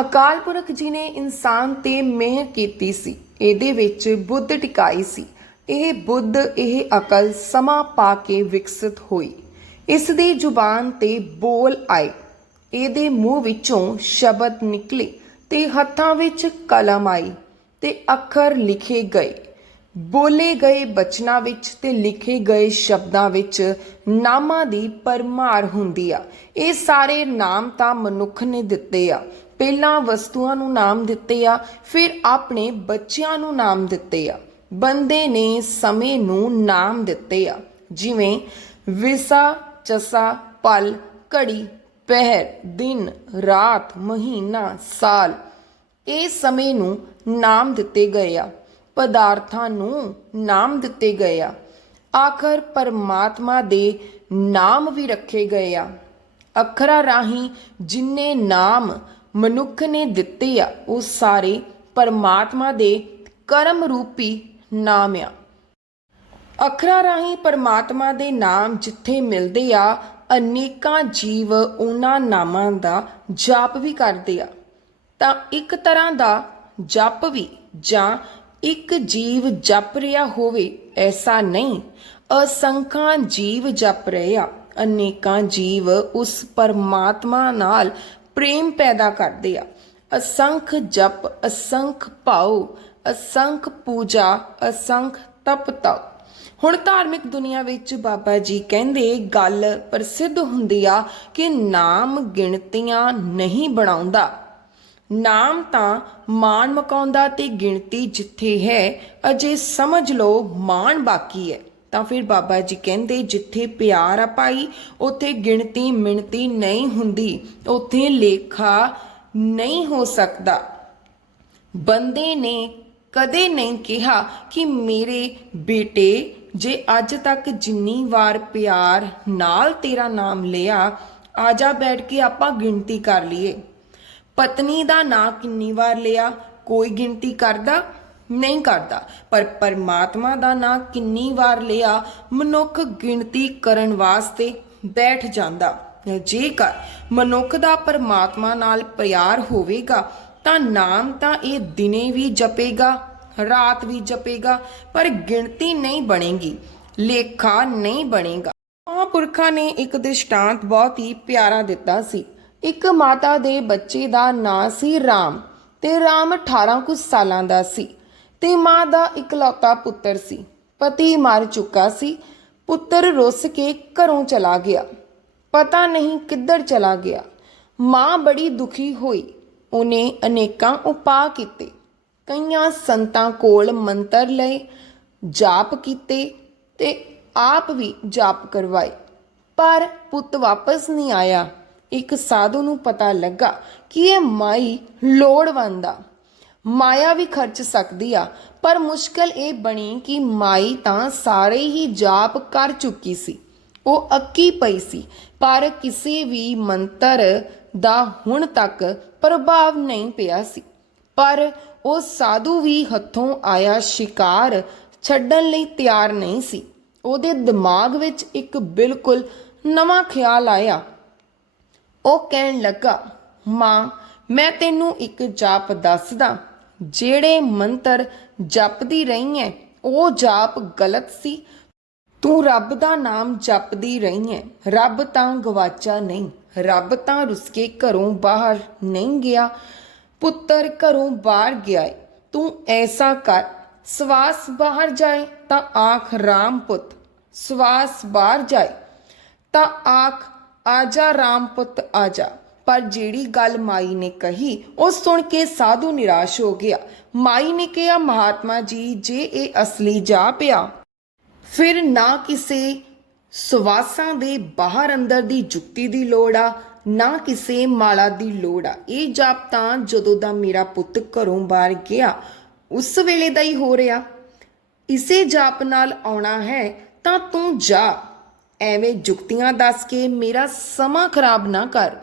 ਅਕਾਲ ਪੁਰਖ ਜੀ ਨੇ ਇਨਸਾਨ ਤੇ ਮਿਹਰ ਕੀਤੀ ਸੀ। ਇਹਦੇ ਵਿੱਚ ਬੁੱਧ ਟਿਕਾਈ ਸੀ। ਇਹ ਬੁੱਧ, ਇਹ ਅਕਲ ਸਮਾਂ ਪਾ ਕੇ ਵਿਕਸਿਤ ਹੋਈ। ਇਸ ਦੀ ਜ਼ੁਬਾਨ ਤੇ ਬੋਲ ਆਏ। ਇਹਦੇ ਮੂੰਹ ਵਿੱਚੋਂ ਸ਼ਬਦ ਨਿਕਲੇ ਤੇ ਹੱਥਾਂ ਵਿੱਚ ਕਲਮ ਆਈ ਤੇ ਅੱਖਰ ਲਿਖੇ ਗਏ। ਬੋਲੇ ਗਏ ਬਚਨਾਂ ਵਿੱਚ ਤੇ ਲਿਖੇ ਗਏ ਸ਼ਬਦਾਂ ਵਿੱਚ ਨਾਮਾਂ ਦੀ ਪਰਮਾਰ ਹੁੰਦੀ ਆ। ਇਹ ਸਾਰੇ ਨਾਮ ਤਾਂ ਮਨੁੱਖ ਨੇ ਦਿੱਤੇ ਆ। ਪਹਿਲਾਂ ਵਸਤੂਆਂ ਨੂੰ ਨਾਮ ਦਿੱਤੇ ਆ, ਫਿਰ ਆਪਣੇ ਬੱਚਿਆਂ ਨੂੰ ਨਾਮ ਦਿੱਤੇ ਆ। ਬੰਦੇ ਨੇ ਸਮੇਂ ਨੂੰ ਨਾਮ ਦਿੱਤੇ ਆ। ਜਿਵੇਂ ਵਿਸਾ, ਚਸਾ, ਪਲ, ਘੜੀ, ਪਹਿਰ, ਦਿਨ, ਰਾਤ, ਮਹੀਨਾ, ਸਾਲ। ਇਹ ਸਮੇਂ ਨੂੰ ਨਾਮ ਦਿੱਤੇ ਗਏ ਆ। ਪਦਾਰਥਾਂ ਨੂੰ ਨਾਮ ਦਿੱਤੇ ਗਏ ਆ। ਆਖਰ ਪਰਮਾਤਮਾ ਦੇ ਨਾਮ ਵੀ ਰੱਖੇ ਗਏ ਆ। ਅੱਖਰਾਂ ਰਾਹੀਂ ਜਿੰਨੇ ਨਾਮ ਮਨੁੱਖ ਨੇ ਦਿੱਤੇ ਆ ਉਹ ਸਾਰੇ ਪਰਮਾਤਮਾ ਦੇ ਕਰਮ ਰੂਪੀ ਨਾਮ ਆ। ਅੱਖਰਾਂ ਰਾਹੀਂ ਪਰਮਾਤਮਾ ਦੇ ਨਾਮ ਜਿੱਥੇ ਮਿਲਦੇ ਆ, ਅਨੇਕਾਂ ਜੀਵ ਉਹਨਾਂ ਨਾਮਾਂ ਦਾ ਜਾਪ ਵੀ ਕਰਦੇ ਆ। ਤਾਂ ਇੱਕ ਤਰ੍ਹਾਂ ਦਾ ਜਪ ਵੀ ਜਾਂ ਇੱਕ ਜੀਵ ਜਪ ਰਿਹਾ ਹੋਵੇ, ਐਸਾ ਨਹੀਂ। ਅਸੰਖਾਂ ਜੀਵ ਜਪ ਰਹੇ ਆ। ਅਨੇਕਾਂ ਜੀਵ ਉਸ ਪਰਮਾਤਮਾ ਨਾਲ ਪ੍ਰੇਮ ਪੈਦਾ ਕਰਦੇ ਆ। ਅਸੰਖ ਜਪ, ਅਸੰਖ ਭਾਉ, ਅਸੰਖ ਪੂਜਾ, ਅਸੰਖ ਤਪ ਤਪ। ਹੁਣ ਧਾਰਮਿਕ ਦੁਨੀਆ ਵਿੱਚ ਬਾਬਾ ਜੀ ਕਹਿੰਦੇ, ਗੱਲ ਪ੍ਰਸਿੱਧ ਹੁੰਦੀ ਆ ਕਿ ਨਾਮ ਗਿਣਤੀਆਂ ਨਹੀਂ ਬਣਾਉਂਦਾ। ਨਾਮ ਤਾਂ ਮਾਣ ਮਕਾਉਂਦਾ ਤੇ ਗਿਣਤੀ ਜਿੱਥੇ ਹੈ, ਅਜੇ ਸਮਝ ਲਓ ਮਾਣ ਬਾਕੀ ਹੈ। ਤਾਂ ਫਿਰ ਬਾਬਾ ਜੀ ਕਹਿੰਦੇ, ਜਿੱਥੇ ਪਿਆਰ ਆ ਭਾਈ, ਉੱਥੇ ਗਿਣਤੀ ਮਿਣਤੀ ਨਹੀਂ ਹੁੰਦੀ, ਉੱਥੇ ਲੇਖਾ ਨਹੀਂ ਹੋ ਸਕਦਾ। ਬੰਦੇ ਨੇ ਕਦੇ ਨਹੀਂ ਕਿਹਾ ਕਿ ਮੇਰੇ ਬੇਟੇ, ਜੇ ਅੱਜ ਤੱਕ ਜਿੰਨੀ ਵਾਰ ਪਿਆਰ ਨਾਲ ਤੇਰਾ ਨਾਮ ਲਿਆ, ਆ ਜਾ ਬੈਠ ਕੇ ਆਪਾਂ ਗਿਣਤੀ ਕਰ ਲਈਏ। ਪਤਨੀ ਦਾ ਨਾਂ ਕਿੰਨੀ ਵਾਰ ਲਿਆ? ਕੋਈ ਗਿਣਤੀ ਕਰਦਾ? ਨਹੀਂ ਕਰਦਾ। ਪਰ ਪਰਮਾਤਮਾ ਦਾ ਨਾਂ ਕਿੰਨੀ ਵਾਰ ਲਿਆ, ਮਨੁੱਖ ਗਿਣਤੀ ਕਰਨ ਵਾਸਤੇ ਬੈਠ ਜਾਂਦਾ। ਜੇਕਰ ਮਨੁੱਖ ਦਾ ਪਰਮਾਤਮਾ ਨਾਲ ਪਿਆਰ ਹੋਵੇਗਾ, ਤਾਂ ਨਾਮ ਤਾਂ ਇਹ ਦਿਨੇ ਵੀ ਜਪੇਗਾ, ਰਾਤ ਵੀ ਜਪੇਗਾ, ਪਰ ਗਿਣਤੀ ਨਹੀਂ ਬਣੇਗੀ, ਲੇਖਾ ਨਹੀਂ ਬਣੇਗਾ। ਮਹਾਂਪੁਰਖਾਂ ਨੇ ਇੱਕ ਦ੍ਰਿਸ਼ਟਾਂਤ ਬਹੁਤ ਹੀ ਪਿਆਰਾ ਦਿੱਤਾ ਸੀ। ਇੱਕ ਮਾਤਾ ਦੇ ਬੱਚੇ ਦਾ ਨਾਂ ਸੀ ਰਾਮ ਤੇ ਰਾਮ 18 ਕੁ ਸਾਲਾਂ ਦਾ ਸੀ। ਤੇ ਮਾਂ ਦਾ ਇਕਲੌਤਾ ਪੁੱਤਰ ਸੀ। ਪਤੀ ਮਰ ਚੁੱਕਾ ਸੀ। ਪੁੱਤਰ ਰੁੱਸ ਕੇ ਘਰੋਂ ਚਲਾ ਗਿਆ। ਪਤਾ ਨਹੀਂ ਕਿੱਧਰ ਚਲਾ ਗਿਆ। ਮਾਂ ਬੜੀ ਦੁਖੀ ਹੋਈ। ਉਹਨੇ ਅਨੇਕਾਂ ਉਪਾਅ ਕੀਤੇ। ਕਈਆਂ ਸੰਤਾਂ ਕੋਲ ਮੰਤਰ ਲਏ, ਜਾਪ ਕੀਤੇ ਤੇ ਆਪ ਵੀ ਜਾਪ ਕਰਵਾਏ। ਪਰ ਪੁੱਤ ਵਾਪਸ ਨਹੀਂ ਆਇਆ। ਇੱਕ ਸਾਧੂ ਨੂੰ ਪਤਾ ਲੱਗਾ ਕਿ ਇਹ ਮਾਈ ਲੋੜਵੰਦ ਆ। ਮਾਇਆ ਵੀ ਖਰਚ ਸਕਦੀ ਆ। ਪਰ ਮੁਸ਼ਕਲ ਇਹ ਬਣੀ ਕਿ ਮਾਈ ਤਾਂ ਸਾਰੇ ਹੀ ਜਾਪ ਕਰ ਚੁੱਕੀ ਸੀ। ਉਹ ਅੱਕੀ ਪਈ ਸੀ। ਪਰ ਕਿਸੇ ਵੀ ਮੰਤਰ ਦਾ ਹੁਣ ਤੱਕ ਪ੍ਰਭਾਵ ਨਹੀਂ ਪਿਆ ਸੀ। ਪਰ ਉਹ ਸਾਧੂ ਵੀ ਹੱਥੋਂ ਆਇਆ ਸ਼ਿਕਾਰ ਛੱਡਣ ਲਈ ਤਿਆਰ ਨਹੀਂ ਸੀ। ਉਹਦੇ ਦਿਮਾਗ ਵਿੱਚ ਇੱਕ ਬਿਲਕੁਲ ਨਵਾਂ ਖਿਆਲ ਆਇਆ। ਉਹ ਕਹਿਣ ਲੱਗਾ, ਮਾਂ, ਮੈਂ ਤੈਨੂੰ ਇੱਕ ਜਾਪ ਦੱਸਦਾ। ਜਿਹੜੇ ਮੰਤਰ ਜਪਦੀ ਰਹੀ ਹੈ ਉਹ ਜਾਪ ਗਲਤ ਸੀ। ਤੂੰ ਰੱਬ ਦਾ ਨਾਮ ਜਪਦੀ ਰਹੀ ਹੈ ਰੱਬ ਤਾਂ ਗਵਾਚਾ ਨਹੀਂ। ਰੱਬ ਤਾਂ ਰੁਸਕੇ ਘਰੋਂ ਬਾਹਰ ਨਹੀਂ ਗਿਆ, ਪੁੱਤਰ ਘਰੋਂ ਬਾਹਰ ਗਿਆ ਏ। ਤੂੰ ਐਸਾ ਕਰ, ਸਵਾਸ ਬਾਹਰ ਜਾਏ ਤਾਂ ਆਖ, ਰਾਮ ਪੁੱਤ, ਸਵਾਸ ਬਾਹਰ ਜਾਏ ਤਾਂ ਆਖ ਆਜਾ ਰਾਮ ਪੁੱਤ ਆਜਾ ਪਰ ਜਿਹੜੀ ਗੱਲ ਮਾਈ ਨੇ ਕਹੀ, ਉਹ ਸੁਣ ਕੇ ਸਾਧੂ ਨਿਰਾਸ਼ ਹੋ ਗਿਆ। ਮਾਈ ਨੇ ਕਿਹਾ, ਮਹਾਤਮਾ ਜੀ, ਜੇ ਇਹ ਅਸਲੀ ਜਾਪ ਆ ਫਿਰ ਨਾ ਕਿਸੇ ਸਵਾਸਾਂ ਦੇ ਬਾਹਰ ਅੰਦਰ ਦੀ ਜੁਗਤੀ ਦੀ ਲੋੜ ਆ, ਨਾ ਕਿਸੇ ਮਾਲਾ ਦੀ ਲੋੜ ਆ। ਇਹ ਜਾਪ ਤਾਂ ਜਦੋਂ ਦਾ ਮੇਰਾ ਪੁੱਤ ਘਰੋਂ ਬਾਹਰ ਗਿਆ, ਉਸ ਵੇਲੇ ਦਾ ਹੀ ਹੋ ਰਿਹਾ। ਇਸੇ ਜਾਪ ਨਾਲ ਆਉਣਾ ਹੈ, ਤਾਂ ਤੂੰ ਜਾ। ਐਵੇਂ ਜੁਗਤੀਆਂ ਦੱਸ ਕੇ ਮੇਰਾ ਸਮਾਂ ਖਰਾਬ ਨਾ ਕਰ।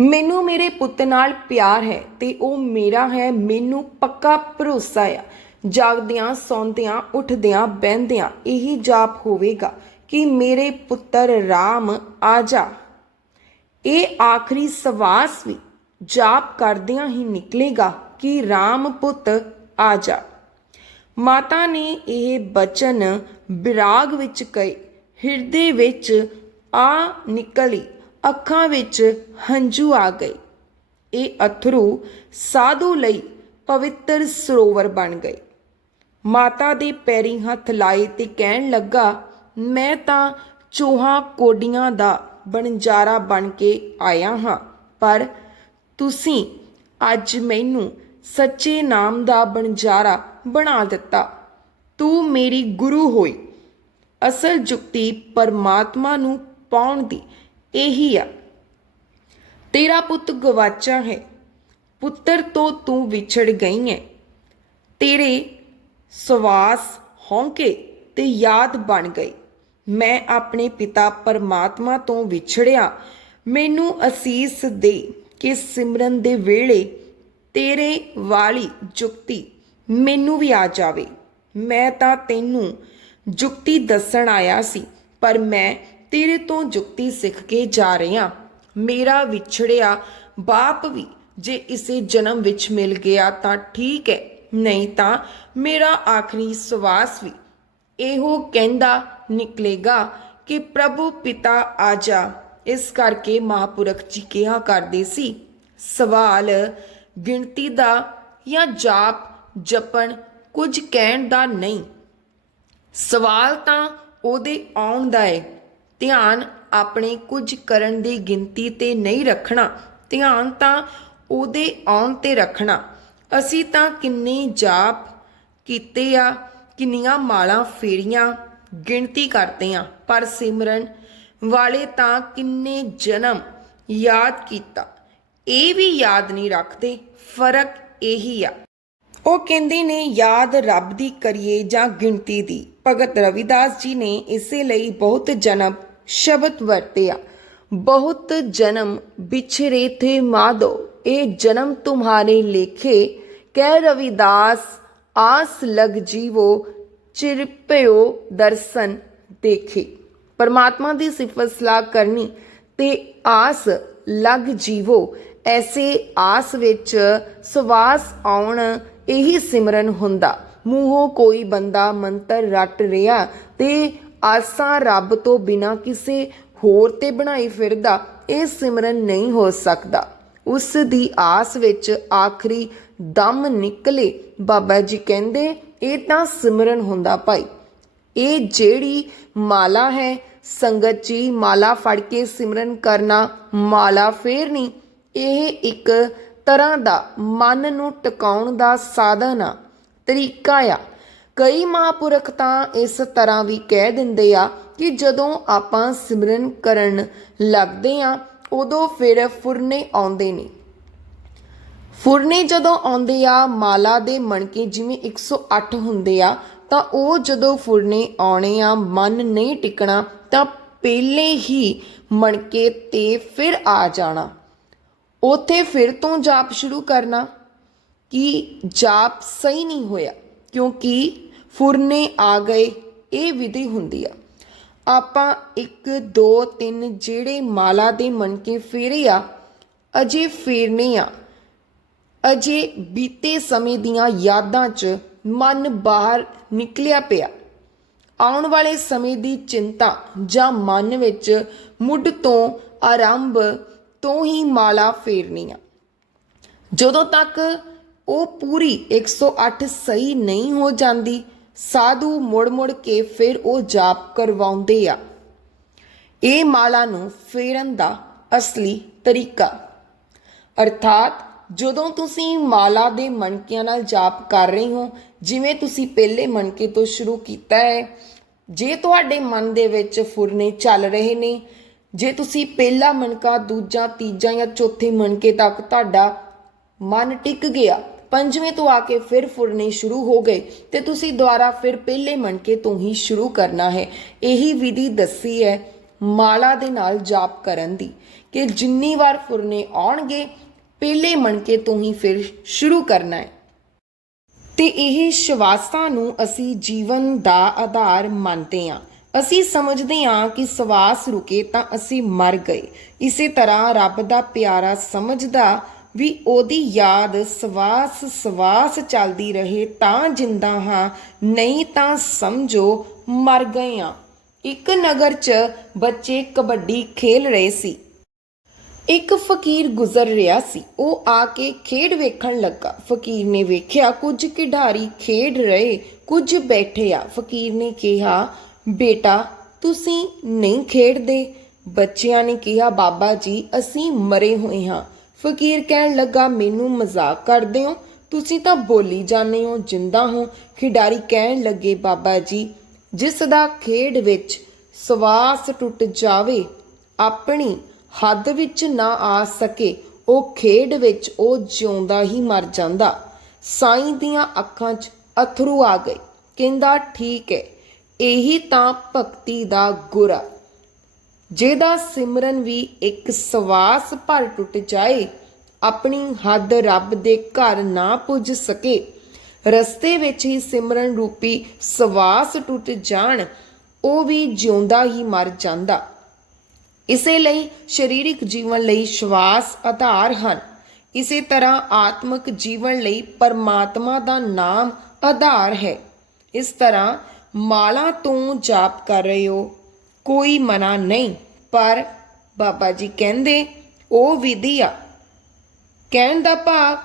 ਮੈਨੂੰ ਮੇਰੇ ਪੁੱਤ ਨਾਲ ਪਿਆਰ ਹੈ ਤੇ ਉਹ ਮੇਰਾ ਹੈ, ਮੈਨੂੰ ਪੱਕਾ ਭਰੋਸਾ ਆ। ਜਾਗਦਿਆਂ, ਸੌਂਦਿਆਂ, ਉੱਠਦਿਆਂ, ਬਹਿੰਦਿਆਂ ਇਹੀ ਜਾਪ ਹੋਵੇਗਾ ਕਿ ਮੇਰੇ ਪੁੱਤਰ RAM ਆ ਜਾ। ਇਹ ਆਖਰੀ ਸਵਾਸ ਵੀ ਜਾਪ ਕਰਦਿਆਂ ਹੀ ਨਿਕਲੇਗਾ ਕਿ RAM ਪੁੱਤ ਆ ਜਾ। ਮਾਤਾ ਨੇ ਇਹ ਬਚਨ ਬਿਰਾਗ ਵਿੱਚ ਕਹੇ, ਹਿਰਦੇ ਵਿੱਚ ਆ ਨਿਕਲੀ। ਅੱਖਾਂ ਵਿੱਚ ਹੰਝੂ ਆ ਗਏ। ਇਹ ਅਥਰੂ ਸਾਧੂ ਲਈ ਪਵਿੱਤਰ ਸਰੋਵਰ ਬਣ ਗਏ। ਮਾਤਾ ਦੇ ਪੈਰੀ ਹੱਥ ਲਾਏ ਤੇ ਕਹਿਣ ਲੱਗਾ, ਮੈਂ ਤਾਂ ਚੋਹਾਂ ਕੋਡੀਆਂ ਦਾ ਬਣਜਾਰਾ ਬਣ ਕੇ ਆਇਆ ਹਾਂ, ਪਰ ਤੁਸੀਂ ਅੱਜ ਮੈਨੂੰ ਸੱਚੇ ਨਾਮ ਦਾ ਬਣਜਾਰਾ ਬਣਾ ਦਿੱਤਾ। ਤੂੰ ਮੇਰੀ ਗੁਰੂ ਹੋਈ। ਅਸਲ ਜੁਗਤੀ ਪਰਮਾਤਮਾ ਨੂੰ ਪਾਉਣ ਦੀ ਇਹੀ ਆ। ਤੇਰਾ ਪੁੱਤ ਗਵਾਚਾ ਹੈ, ਪੁੱਤਰ ਤੋਂ ਤੂੰ ਵਿਛੜ ਗਈ ਹੈ ਤੇਰੇ ਸਵਾਸ ਹੌਂਕੇ ਤੇ ਯਾਦ ਬਣ ਗਈ ਮੈਂ ਆਪਣੇ ਪਿਤਾ ਪਰਮਾਤਮਾ ਤੋਂ ਵਿਛੜਿਆ। ਮੈਨੂੰ ਅਸੀਸ ਦੇ ਕਿ ਸਿਮਰਨ ਦੇ ਵੇਲੇ ਤੇਰੇ ਵਾਲੀ ਜੁਗਤੀ ਮੈਨੂੰ ਵੀ ਆ ਜਾਵੇ। ਮੈਂ ਤਾਂ ਤੈਨੂੰ ਜੁਗਤੀ ਦੱਸਣ ਆਇਆ ਸੀ, ਪਰ ਮੈਂ ਤੇਰੇ ਤੋਂ ਜੁਗਤੀ ਸਿੱਖ ਕੇ ਜਾ ਰਿਹਾ ਮੇਰਾ ਵਿਛੜਿਆ ਬਾਪ ਵੀ ਜੇ ਇਸੇ ਜਨਮ ਵਿੱਚ ਮਿਲ ਗਿਆ ਤਾਂ ਠੀਕ ਹੈ, ਨਹੀਂ ਤਾਂ ਮੇਰਾ ਆਖਰੀ ਸਵਾਸ ਵੀ ਇਹੋ ਕਹਿੰਦਾ ਨਿਕਲੇਗਾ ਕਿ ਪ੍ਰਭੂ ਪਿਤਾ ਆ ਜਾ। ਇਸ ਕਰਕੇ ਮਹਾਪੁਰਖ ਜੀ ਕਿਹਾ ਕਰਦੇ ਸੀ, ਸਵਾਲ, ਗਿਣਤੀ ਦਾ ਜਾਂ ਜਾਪ, ਜਪਣ ਕੁਝ ਕਹਿਣ ਦਾ ਨਹੀਂ। ਸਵਾਲ ਤਾਂ ਉਹਦੇ ਆਉਣ ਦਾ ਹੈ ਧਿਆਨ ਆਪਣੇ ਕੁਝ ਕਰਨ ਦੀ ਗਿਣਤੀ ਤੇ ਨਹੀਂ ਰੱਖਣਾ। ਧਿਆਨ ਤਾਂ ਉਹਦੇ ਆਉਣ ਤੇ ਰੱਖਣਾ। ਅਸੀਂ ਤਾਂ ਕਿੰਨੇ ਜਾਪ ਕੀਤੇ ਆ, ਕਿੰਨੀਆਂ ਮਾਲਾਂ ਫੇਰੀਆਂ, ਗਿਣਤੀ ਕਰਦੇ ਆ। ਪਰ ਸਿਮਰਨ ਵਾਲੇ ਤਾਂ ਕਿੰਨੇ ਜਨਮ ਯਾਦ ਕੀਤਾ। ਇਹ ਵੀ ਯਾਦ ਨਹੀਂ ਰੱਖਦੇ, ਫ਼ਰਕ ਇਹੀ ਆ। ਉਹ ਕਹਿੰਦੇ ਨੇ, ਯਾਦ ਰੱਬ ਦੀ ਕਰੀਏ ਜਾਂ ਗਿਣਤੀ ਦੀ। ਭਗਤ ਰਵਿਦਾਸ ਜੀ ਨੇ ਇਸੇ ਲਈ ਬਹੁਤ ਜਨਮ ਸ਼ਬਦ ਵਰਤਿਆ। ਬਹੁਤ ਜਨਮ ਬਿਛਰੇ ਥੇ ਮਾਦੋ, ਇਹ ਜਨਮ ਤੁਮਹਾਰੇ ਲੇਖੇ। ਕਹਿ ਰਵਿਦਾਸ, ਆਸ ਲਗ ਜੀਵੋ ਚਿਰਪਿਓ ਦਰਸ਼ਨ ਦੇਖੇ। ਪਰਮਾਤਮਾ ਦੀ ਸਿਫਤ ਸਲਾਹ ਕਰਨੀ ਤੇ ਆਸ ਲਗ ਜੀਵੋ, ਐਸੇ ਆਸ ਵਿੱਚ ਸਵਾਸ ਆਉਣ, ਇਹੀ ਸਿਮਰਨ ਹੁੰਦਾ। ਮੂੰਹੋਂ ਕੋਈ ਬੰਦਾ ਮੰਤਰ ਰੱਟ ਰਿਹਾ ਤੇ ਆਸਾਂ ਰੱਬ ਤੋਂ ਬਿਨਾ ਕਿਸੇ ਹੋਰ ਤੇ ਬਣਾਈ ਫਿਰਦਾ, ਇਹ ਸਿਮਰਨ ਨਹੀਂ ਹੋ ਸਕਦਾ। ਉਸ ਦੀ ਆਸ ਵਿੱਚ ਆਖਰੀ ਦਮ ਨਿਕਲੇ, ਬਾਬਾ ਜੀ ਕਹਿੰਦੇ, ਇਹ ਤਾਂ ਸਿਮਰਨ ਹੁੰਦਾ ਭਾਈ। ਇਹ ਜਿਹੜੀ ਮਾਲਾ ਹੈ, ਸੰਗਤ ਜੀ ਮਾਲਾ ਫੜ ਕੇ ਸਿਮਰਨ ਕਰਨਾ ਮਾਲਾ ਫੇਰਨੀ, ਇਹ ਇੱਕ ਤਰ੍ਹਾਂ ਦਾ ਮਨ ਨੂੰ ਟਿਕਾਉਣ ਦਾ ਸਾਧਨ ਆ, ਤਰੀਕਾ ਆ। ਕਈ ਮਹਾਪੁਰਖ ਤਾਂ ਇਸ ਤਰ੍ਹਾਂ ਵੀ ਕਹਿ ਦਿੰਦੇ ਆ ਕਿ ਜਦੋਂ ਆਪਾਂ ਸਿਮਰਨ ਕਰਨ ਲੱਗਦੇ ਆ, ਉਦੋਂ ਫਿਰ ਫੁਰਨੇ ਆਉਂਦੇ ਨੇ। ਫੁਰਨੇ ਜਦੋਂ ਆਉਂਦੇ ਆ, ਮਾਲਾ ਦੇ ਮਣਕੇ ਜਿਵੇਂ 108 ਹੁੰਦੇ ਆ, ਤਾਂ ਉਹ ਜਦੋਂ ਫੁਰਨੇ ਆਉਣੇ ਆ, ਮਨ ਨਹੀਂ ਟਿਕਣਾ, ਤਾਂ ਪਹਿਲੇ ਹੀ ਮਣਕੇ ਤੇ ਫਿਰ ਆ ਜਾਣਾ। ਉਥੇ ਫਿਰ ਤੋਂ ਜਾਪ ਸ਼ੁਰੂ ਕਰਨਾ ਕਿ ਜਾਪ ਸਹੀ ਨਹੀਂ ਹੋਇਆ, ਕਿਉਂਕਿ ਫੁਰਨੇ ਆ ਗਏ, ਇਹ ਵਿਧੀ ਹੁੰਦੀ ਆ। ਆਪਾਂ 1 2 3 ਜਿਹੜੇ ਮਾਲਾ ਦੇ ਮਣਕੇ ਫੇਰੇ ਆ, ਅਜੇ ਫੇਰਨੇ ਆ। ਅਜੇ ਬੀਤੇ ਸਮੇਂ ਦੀਆਂ ਯਾਦਾਂ 'ਚ ਮਨ ਬਾਹਰ ਨਿਕਲਿਆ ਪਿਆ। ਆਉਣ ਵਾਲੇ ਸਮੇਂ ਦੀ ਚਿੰਤਾ ਜਾਂ ਮਨ ਵਿੱਚ ਮੁੱਢ ਤੋਂ ਆਰੰਭ ਤੋਂ ਹੀ ਮਾਲਾ ਫੇਰਨੀ ਆ। ਜਦੋਂ ਤੱਕ ਉਹ ਪੂਰੀ 108 ਸਹੀ ਨਹੀਂ ਹੋ ਜਾਂਦੀ ਸਾਧੂ ਮੁੜ-ਮੁੜ ਕੇ ਫਿਰ ਉਹ ਜਾਪ ਕਰਵਾਉਂਦੇ ਆ। ਇਹ ਮਾਲਾ ਨੂੰ ਫੇਰਨ ਦਾ ਅਸਲੀ ਤਰੀਕਾ। ਅਰਥਾਤ ਜਦੋਂ ਤੁਸੀਂ ਮਾਲਾ ਦੇ ਮਣਕਿਆਂ ਨਾਲ ਜਾਪ ਕਰ ਰਹੇ ਹੋ, ਜਿਵੇਂ ਤੁਸੀਂ ਪਹਿਲੇ ਮਣਕੇ ਤੋਂ ਸ਼ੁਰੂ ਕੀਤਾ ਹੈ, ਜੇ ਤੁਹਾਡੇ ਮਨ ਦੇ ਵਿੱਚ ਫੁਰਨੇ ਚੱਲ ਰਹੇ ਨੇ, ਜੇ ਤੁਸੀਂ ਪਹਿਲਾ ਮਣਕਾ, ਦੂਜਾ, ਤੀਜਾ ਜਾਂ ਚੌਥੇ ਮਣਕੇ ਤੱਕ ਤੁਹਾਡਾ ਮਨ ਟਿਕ ਗਿਆ ਪੰਜਵੇਂ ਤੋਂ ਆ ਕੇ ਫਿਰ ਫੁਰਨੇ ਸ਼ੁਰੂ ਹੋ ਗਏ ਤੇ ਤੁਸੀਂ ਦੁਬਾਰਾ ਫਿਰ ਪਹਿਲੇ ਮਣਕੇ ਤੋਂ ਹੀ ਸ਼ੁਰੂ ਕਰਨਾ ਹੈ। ਇਹੀ ਵਿਧੀ ਦੱਸੀ ਹੈ ਮਾਲਾ ਦੇ ਨਾਲ ਜਾਪ ਕਰਨ ਦੀ ਕਿ ਜਿੰਨੀ ਵਾਰ ਫੁਰਨੇ ਆਉਣਗੇ, ਪਹਿਲੇ ਮਣਕੇ ਤੋਂ ਹੀ ਫਿਰ ਸ਼ੁਰੂ ਕਰਨਾ ਹੈ। ਤੇ ਇਹ ਸ਼ਵਾਸਾਂ ਨੂੰ ਅਸੀਂ ਜੀਵਨ ਦਾ ਆਧਾਰ ਮੰਨਦੇ ਹਾਂ। ਅਸੀਂ ਸਮਝਦੇ ਹਾਂ ਕਿ ਸਵਾਸ ਰੁਕੇ ਤਾਂ ਅਸੀਂ ਮਰ ਗਏ। ਇਸੇ ਤਰ੍ਹਾਂ ਰੱਬ ਦਾ ਪਿਆਰਾ ਸਮਝਦਾ ਵੀ ਉਹਦੀ ਯਾਦ ਸਵਾਸ ਸਵਾਸ ਚੱਲਦੀ ਰਹੇ ਤਾਂ ਜਿੰਦਾ ਹਾਂ, ਨਹੀਂ ਤਾਂ ਸਮਝੋ ਮਰ ਗਏ ਆ। ਇੱਕ ਨਗਰ 'ਚ ਬੱਚੇ ਕਬੱਡੀ ਖੇਲ ਰਹੇ ਸੀ। ਇੱਕ ਫਕੀਰ ਗੁਜ਼ਰ ਰਿਹਾ ਸੀ। ਉਹ ਆ ਕੇ ਖੇਡ ਵੇਖਣ ਲੱਗਾ। ਫਕੀਰ ਨੇ ਵੇਖਿਆ, ਕੁਝ ਖਿਡਾਰੀ ਖੇਡ ਰਹੇ, ਕੁਝ ਬੈਠੇ ਆ। ਫਕੀਰ ਨੇ ਕਿਹਾ, ਬੇਟਾ, ਤੁਸੀਂ ਨਹੀਂ ਖੇਡਦੇ? ਬੱਚਿਆਂ ਨੇ ਕਿਹਾ, ਬਾਬਾ ਜੀ, ਅਸੀਂ ਮਰੇ ਹੋਏ ਹਾਂ। ਫਕੀਰ ਕਹਿਣ ਲੱਗਾ, ਮੈਨੂੰ ਮਜ਼ਾਕ ਕਰਦੇ ਹੋ? ਤੁਸੀਂ ਤਾਂ ਬੋਲੀ ਜਾਂਦੇ ਹੋ, ਜਿੰਦਾ ਹੋ। ਖਿਡਾਰੀ ਕਹਿਣ ਲੱਗੇ, ਬਾਬਾ ਜੀ, ਜਿਸ ਦਾ ਖੇਡ ਵਿੱਚ ਸਵਾਸ ਟੁੱਟ ਜਾਵੇ, ਆਪਣੀ ਹੱਦ ਵਿੱਚ ਨਾ ਆ ਸਕੇ, ਉਹ ਖੇਡ ਵਿੱਚ ਉਹ ਜਿਉਂਦਾ ਹੀ ਮਰ ਜਾਂਦਾ। ਸਾਈਂ ਦੀਆਂ ਅੱਖਾਂ 'ਚ ਅਥਰੂ ਆ ਗਏ। ਕਹਿੰਦਾ, ਠੀਕ ਹੈ, ਇਹੀ ਤਾਂ ਭਗਤੀ ਦਾ ਗੁਰ ਆ। ਜਿਹਦਾ ਸਿਮਰਨ ਵੀ ਇੱਕ ਸਵਾਸ ਭਰ ਟੁੱਟ ਜਾਏ, ਆਪਣੀ ਹੱਦ ਰੱਬ ਦੇ ਘਰ ਨਾ ਪੁੱਜ ਸਕੇ। ਰਸਤੇ ਵਿੱਚ ਹੀ ਸਿਮਰਨ ਰੂਪੀ ਸਵਾਸ ਟੁੱਟ ਜਾਣ, ਉਹ ਵੀ ਜਿਉਂਦਾ ਹੀ ਮਰ ਜਾਂਦਾ। ਇਸੇ ਲਈ ਸਰੀਰਿਕ ਜੀਵਨ ਲਈ ਸ਼ਵਾਸ ਆਧਾਰ ਹਨ। ਇਸੇ ਤਰ੍ਹਾਂ ਆਤਮਿਕ ਜੀਵਨ ਲਈ ਪਰਮਾਤਮਾ ਦਾ ਨਾਮ ਆਧਾਰ ਹੈ। ਇਸ ਤਰ੍ਹਾਂ ਮਾਲਾ ਤੋਂ ਜਾਪ ਕਰ ਰਹੇ ਹੋ ਕੋਈ ਮਨਾ ਨਹੀਂ। ਪਰ ਬਾਬਾ ਜੀ ਕਹਿੰਦੇ, ਉਹ ਵਿਧੀ ਆ। ਕਹਿਣ ਦਾ ਭਾਵ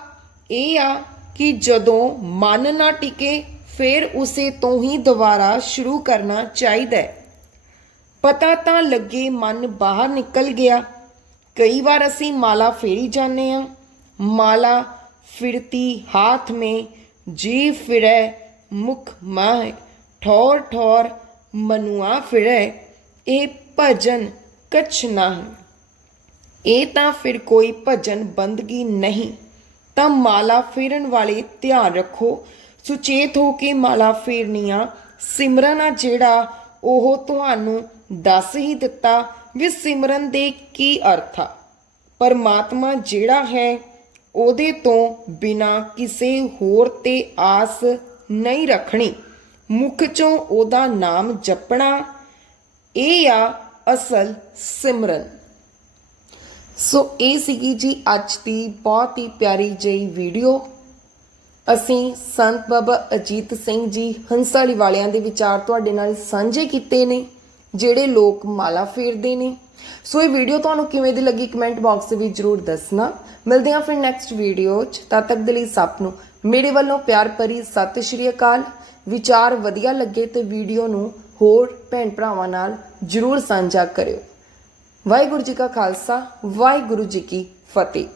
ਇਹ ਆ ਕਿ ਜਦੋਂ ਮਨ ਨਾ ਟਿਕੇ, ਫਿਰ ਉਸੇ ਤੋਂ ਹੀ ਦੁਬਾਰਾ ਸ਼ੁਰੂ ਕਰਨਾ ਚਾਹੀਦਾ ਹੈ। ਪਤਾ ਤਾਂ ਲੱਗੇ ਮਨ ਬਾਹਰ ਨਿਕਲ ਗਿਆ। ਕਈ ਵਾਰ ਅਸੀਂ ਮਾਲਾ ਫੇਰੀ ਜਾਂਦੇ ਆ ਮਾਲਾ ਫਿਰਤੀ ਹਾਥ ਮੇ, ਜੀ ਫਿਰੈ ਮੁਖ ਮਾਹ ਠੌਰ ਠੌਰ ਮਨੁਆ ਫਿਰੈ। ਇਹ ਭਜਨ ਕਛ ਨਾ ਇਹ ਤਾਂ ਫਿਰ ਕੋਈ ਭਜਨ ਬੰਦਗੀ ਨਹੀਂ, ਤਾਂ ਮਾਲਾ ਫੇਰਨ ਵਾਲੇ ਧਿਆਨ ਰੱਖੋ। ਸੁਚੇਤ ਹੋ ਕੇ ਮਾਲਾ ਫੇਰਨੀ ਆ ਸਿਮਰਨ ਆ ਜਿਹੜਾ ਉਹ ਤੁਹਾਨੂੰ ਦੱਸ ਹੀ ਦਿੱਤਾ ਵੀ ਸਿਮਰਨ ਦੇ ਕੀ ਅਰਥ ਆ। ਪਰਮਾਤਮਾ ਜਿਹੜਾ ਹੈ, ਉਹਦੇ ਤੋਂ ਬਿਨਾ ਕਿਸੇ ਹੋਰ ਤੇ ਆਸ ਨਹੀਂ ਰੱਖਣੀ। ਮੁਖ ਚੋਂ ਉਹਦਾ ਨਾਮ ਜਪਣਾ ਇਹ ਆ ਅਸਲ ਸਿਮਰਨ। ਸੋ ਇਹ ਸੀਗੀ ਜੀ ਅੱਜ ਦੀ ਬਹੁਤ ਹੀ ਪਿਆਰੀ ਜਿਹੀ ਵੀਡੀਓ ਅਸੀਂ ਸੰਤ ਬਾਬਾ ਅਜੀਤ ਸਿੰਘ ਜੀ ਹੰਸਾਲੀ ਵਾਲਿਆਂ ਦੇ ਵਿਚਾਰ ਤੁਹਾਡੇ ਨਾਲ ਸਾਂਝੇ ਕੀਤੇ ਨੇ, ਜਿਹੜੇ ਲੋਕ ਮਾਲਾ ਫੇਰਦੇ ਨੇ। ਸੋ ਇਹ ਵੀਡੀਓ ਤੁਹਾਨੂੰ ਕਿਵੇਂ ਦੀ ਲੱਗੀ ਕਮੈਂਟ ਬਾਕਸ ਦੇ ਵਿੱਚ ਜਰੂਰ ਦੱਸਣਾ। ਮਿਲਦੇ ਹਾਂ ਫਿਰ ਨੈਕਸਟ ਵੀਡੀਓ 'ਚ। ਤਦ ਤੱਕ ਦੇ ਲਈ ਸਭ ਨੂੰ ਮੇਰੇ ਵੱਲੋਂ ਪਿਆਰ ਭਰੀ ਸਤਿ ਸ਼੍ਰੀ ਅਕਾਲ। ਵਿਚਾਰ ਵਧੀਆ ਲੱਗੇ ਤੇ ਵੀਡੀਓ ਨੂੰ ਹੋਰ ਭੈਣ ਭਰਾਵਾਂ ਨਾਲ ਜਰੂਰ ਸਾਂਝਾ ਕਰਿਓ। ਵਾਹਿਗੁਰੂ ਜੀ ਕਾ ਖਾਲਸਾ, ਵਾਹਿਗੁਰੂ ਜੀ ਕੀ ਫਤਿਹ।